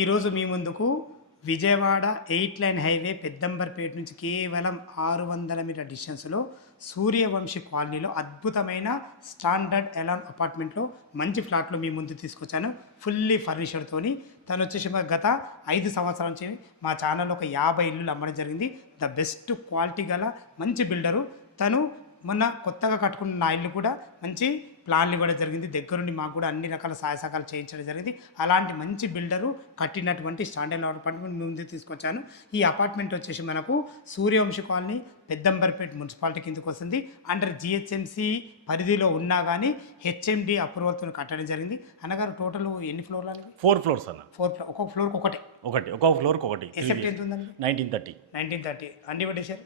ఈరోజు మీ ముందుకు Vijayawada 8 line highway Peddamberpet నుంచి కేవలం 600 మీటర్ డిస్టెన్స్లో సూర్యవంశీ కాలనీలో అద్భుతమైన స్టాండర్డ్ ఎలాన్ అపార్ట్మెంట్లో మంచి ఫ్లాట్లో మీ ముందు తీసుకొచ్చాను. ఫుల్లీ ఫర్నిచర్తోని తను వచ్చేసి గత 5 సంవత్సరాల నుంచి మా ఛానల్లో ఒక 50 ఇల్లులు అమ్మడం జరిగింది. ద బెస్ట్ క్వాలిటీ గల మంచి బిల్డరు తను. మొన్న కొత్తగా కట్టుకున్న నా ఇల్లు కూడా మంచి ప్లాన్లు ఇవ్వడం జరిగింది. దగ్గరుండి మాకు కూడా అన్ని రకాల సహాయ సహకారాలు చేయించడం జరిగింది. అలాంటి మంచి బిల్డరు కట్టినటువంటి స్టాండర్డ్ అపార్ట్మెంట్ ముందు తీసుకొచ్చాను. ఈ అపార్ట్మెంట్ వచ్చేసి మనకు సూర్యవంశీ కాలనీ పెద్దంబర్పేట మున్సిపాలిటీ కిందకు వస్తుంది. అండర్ జిహెచ్ఎంసీ పరిధిలో ఉన్నా కానీ హెచ్ఎండి అప్రూవల్తో కట్టడం జరిగింది. అనగారు టోటల్ ఎన్ని ఫ్లోర్లు? 4 ఫ్లోర్స్ అన్న. 4 ఫ్లోర్. ఒక్కొక్క ఫ్లోర్కి ఒక్కొక్క ఫ్లోర్కి ఒకటి. ఎసెప్ట్ ఎంత ఉందండి? 1930 అన్ని పట్టేశారు.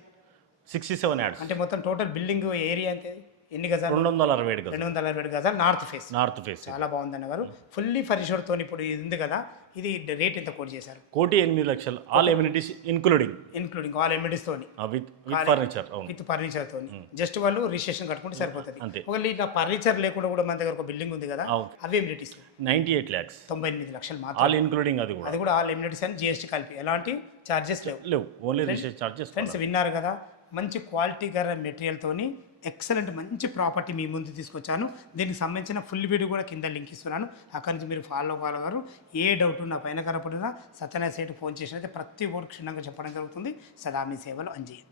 67 యాడ్స్. అంటే మొత్తం టోటల్ బిల్డింగ్ ఏరియా అంటే ఎన్ని గజాలు? 267 గజాలు. North face. చాలా చాలా బాగుంది అన్నగారు. ఫుల్లీ ఫర్నిచర్తో ఇప్పుడు ఇది ఉంది కదా, ఇది రేట్ ఎంత కోట్ చేశారు? 1,08,00,000 all amenities including all amenities తోని విత్ ఫర్నిచర్. విత్ ఫర్నిచర్ తోని జస్ట్ వాళ్ళు రిజిస్ట్రేషన్ కట్టుకుంటే సరిపోతుంది. అంతే. ఒకవేళ ఇట్లా ఫర్నిచర్ లేకుండా కూడా మన దగ్గర ఒక బిల్డింగ్ ఉంది కదా, అవి ఎమ్యూనిటీస్ 98 lakhs 98 లక్షలు మాత్రం. ఆల్ ఇంక్లూడింగ్ అది కూడా ఆల్ ఎమ్యూనిటీస్ అని జిఎస్టీ కలిపి ఎలాంటి చార్జెస్ లేవు. Only registration charges. ఫ్రెండ్స్ విన్నారు కదా, మంచి క్వాలిటీ గల మెటీరియల్తోని ఎక్సలెంట్ మంచి ప్రాపర్టీ మీ ముందు తీసుకొచ్చాను. దీనికి సంబంధించిన ఫుల్ వీడియో కూడా కింద లింక్ ఇస్తున్నాను. అక్కడి నుంచి మీరు ఫాలో కాగలరు. ఏ డౌట్ ఉన్నా పైన కనపడినా సత్యనారాయణ సేటు ఫోన్ చేసినైతే ప్రతి ఒక్కరు క్షుణ్ణంగా చెప్పడం జరుగుతుంది. సదా మీ సేవలో అంజయ్య.